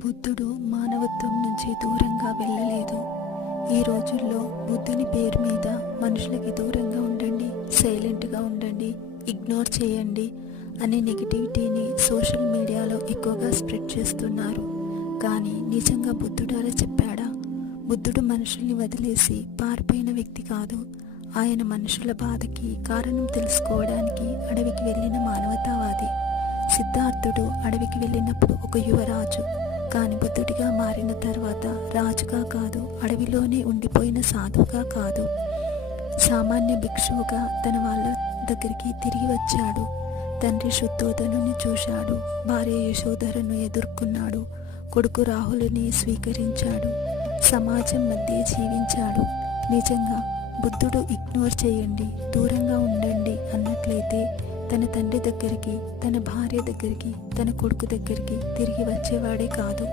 బుద్ధుడు మానవత్వం నుంచి దూరంగా వెళ్ళలేదు. ఈ రోజుల్లో బుద్ధుని పేరు మీద మనుషులకి దూరంగా ఉండండి, సైలెంట్గా ఉండండి, ఇగ్నోర్ చేయండి అనే నెగిటివిటీని సోషల్ మీడియాలో ఎక్కువగా స్ప్రెడ్ చేస్తున్నారు. కానీ నిజంగా బుద్ధుడు అలా చెప్పాడా? బుద్ధుడు మనుషుల్ని వదిలేసి పారిపోయిన వ్యక్తి కాదు. ఆయన మనుషుల బాధకి కారణం తెలుసుకోవడానికి అడవికి వెళ్ళిన మానవతావాది. సిద్ధార్థుడు అడవికి వెళ్ళినప్పుడు ఒక యువరాజు, కానీ బుద్ధుడిగా మారిన తర్వాత రాజుగా కాదు, అడవిలోనే ఉండిపోయిన సాధువుగా కాదు, సామాన్య భిక్షువుగా తన వాళ్ళ దగ్గరికి తిరిగి వచ్చాడు. తండ్రి శుద్ధోదనుని చూశాడు, భార్య యశోధరను ఎదుర్కొన్నాడు, కొడుకు రాహులుని స్వీకరించాడు, సమాజం మధ్య జీవించాడు. నిజంగా బుద్ధుడు ఇగ్నోర్ చేయండి, దూరంగా ఉండండి అన్నట్లయితే తన తండ్రి దగ్గరికి, తన భార్య దగ్గరికి, తన కొడుకు దగ్గరికి తిరిగి వచ్చేవాడే కాదు.